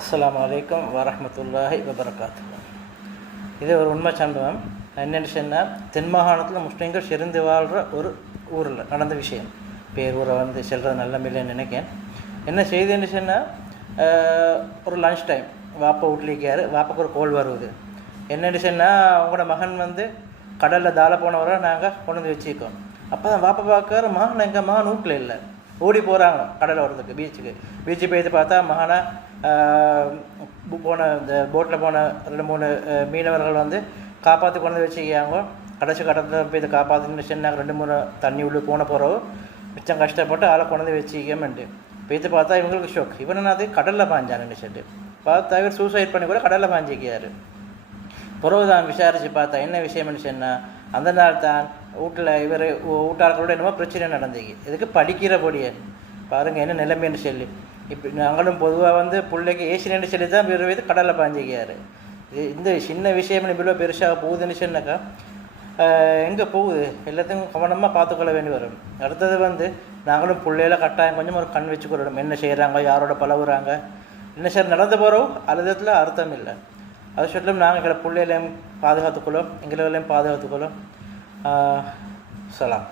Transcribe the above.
அஸ்ஸலாமு அலைக்கும் வரஹ்மத்துல்லாஹி வபரகாத்து. இது ஒரு உண்மை சம்பவம். என்னென்னு சொன்னால், தென் மாகாணத்தில் முஸ்லீம்கள் செறிந்து வாழ்கிற ஒரு ஊரில் நடந்த விஷயம். பேர் ஊரை செல்கிறது நல்ல இல்லைன்னு நினைக்கிறேன். என்ன செய்துன்னு சொன்னால், ஒரு லன்ச் டைம் வாப்பா வீட்லிக்காரு. வாப்பாக்கு ஒரு கோல் வருது. என்னென்னு சொன்னால், அவங்களோட மகன் கடலில் தாழ போனவரை நாங்கள் கொண்டு வந்து வச்சுருக்கோம். அப்போ தான் வாப்பா பார்க்குற மகன் எங்கள் மகன் வீட்டில் இல்லை, ஓடி போகிறாங்க கடலில் வரதுக்கு, பீச்சு போய்த்து பார்த்தா மகனை போன இந்த போட்டில் போன 2-3 மீனவர்கள் காப்பாற்றி கொண்டு வச்சுக்காங்க. கடைசி கட்டத்தில் போய் இதை காப்பாற்றின்னு சொன்னாங்க. 2-3 தண்ணி உள்ளே போகிறவோ மிச்சம் கஷ்டப்பட்டு ஆளை கொண்டு வச்சுக்கமெண்டு போய்த்து பார்த்தா இவங்களுக்கு ஷோக். இவன் அது கடலில் பாஞ்சான்னு சொல்லிட்டு பார்த்தா இவர் சூசைட் பண்ணி கூட கடலில் பாஞ்சிக்காரு. பிறகு தான் விசாரித்து பார்த்தா என்ன விஷயம்னு சொன்னால், அந்த நாள் தான் வீட்டில் இவர் வீட்டாளர்களோட என்னமோ பிரச்சனை நடந்துக்கு. இதுக்கு படிக்கிறபடியே பாருங்கள் என்ன நிலைமைன்னு சொல்லி. இப்போ நாங்களும் பொதுவாக பிள்ளைக்கு ஏசினு சொல்லி தான் வீடு கடலில் பாஞ்சிக்காரு. இந்த சின்ன விஷயம் இவ்வளோ பெருசாக போகுதுன்னு சொன்னாக்கா எங்கே போகுது, எல்லாத்தையும் கவனமாக பார்த்துக்கொள்ள வேண்டி வரும். அடுத்தது நாங்களும் பிள்ளையில கட்டாயம் கொஞ்சம் ஒரு கண் வச்சுக்கொள்ளணும். என்ன செய்கிறாங்க, யாரோட பழகுறாங்க, என்ன சரி நடந்து போகிறோம் அழுதத்தில் அர்த்தம் இல்லை. அது சொல்லும் நாங்கள் எங்களை பிள்ளைகளையும் பாதுகாத்துக்கொள்ளும், எங்களையும் பாதுகாத்துக்கொள்ளும். சலாம்.